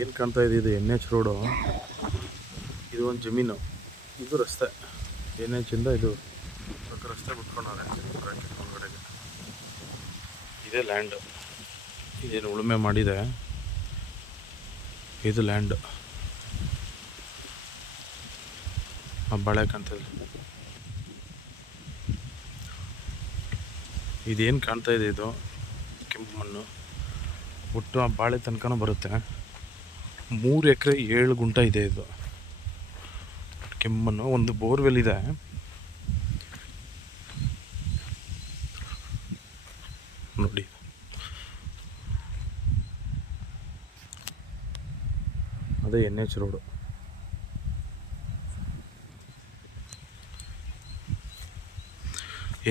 ಏನು ಕಾಣ್ತಾ ಇದೆ ಇದು NH ರೋಡು. ಇದು ಒಂದು ಜಮೀನು, ಇದು ರಸ್ತೆ. NH ಇಂದ ಇದು ರಸ್ತೆ ಬಿಟ್ಕೊಂಡವ್ರೆ ಒಳಗಡೆಗೆ. ಇದೇ ಲ್ಯಾಂಡು, ಇದೇನು ಉಳುಮೆ ಮಾಡಿದೆ, ಇದು ಲ್ಯಾಂಡು. ಬಾಳೆ ಕಾಣ್ತದೆ. ಇದೇನು ಕಾಣ್ತಾ ಇದೆ ಇದು ಕೆಂಪು ಮಣ್ಣು. ಒಟ್ಟು ಆ ಬಾಳೆ ತನಕನೂ ಬರುತ್ತೆ. 3 ಎಕರೆ 7 ಗುಂಟ ಇದೆ ಇದು ಕೆಮ್ಮಣ್ಣು. ಒಂದು ಬೋರ್ವೆಲ್ ಇದೆ. ನೋಡಿ, ಅದೇ NH ರೋಡು.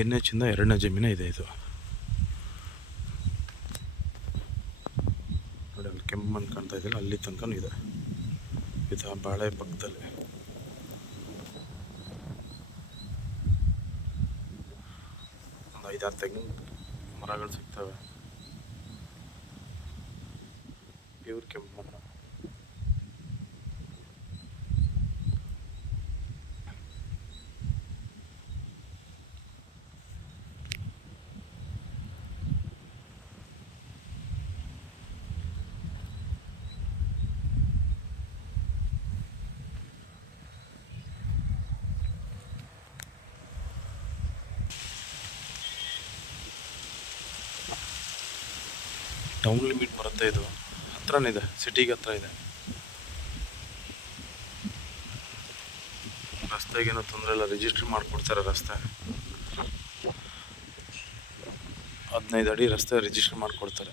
NH ಇಂದ 2ನೇ ಜಮೀನು ಇದೆ ಇದು. ನೋಡಿ, ಅಲ್ಲಿ ಕೆಮ್ಮಣ್ಣು ಕಾಣ್ತಾ ಇದೆಯಲ್ಲ, ಅಲ್ಲಿ ತನಕನೂ ಇದೆ. ಇದು ಆ ಬಾಳೆ ಪಕ್ಕದಲ್ಲಿ. ಒಂದು 5-6 ತೆಂಗಿನ ಮರಗಳು ಸಿಗ್ತವೆ. ಪ್ಯೂರ್ ಕೆಮ್ಮಣ್ಣು. ಟೌನ್ ಲಿಮಿಟ್ ಬರುತ್ತೆ ಇದು. ಹತ್ರನೇ ಇದೆ, ಸಿಟಿಗೆ ಹತ್ರ ಇದೆ. ರಸ್ತೆಗೇನೋ ತೊಂದರೆ ಇಲ್ಲ, ರಿಜಿಸ್ಟ್ರಿ ಮಾಡಿಕೊಡ್ತಾರೆ ರಸ್ತೆ. 15 ಅಡಿ ರಸ್ತೆ ರಿಜಿಸ್ಟ್ರಿ ಮಾಡಿಕೊಡ್ತಾರೆ.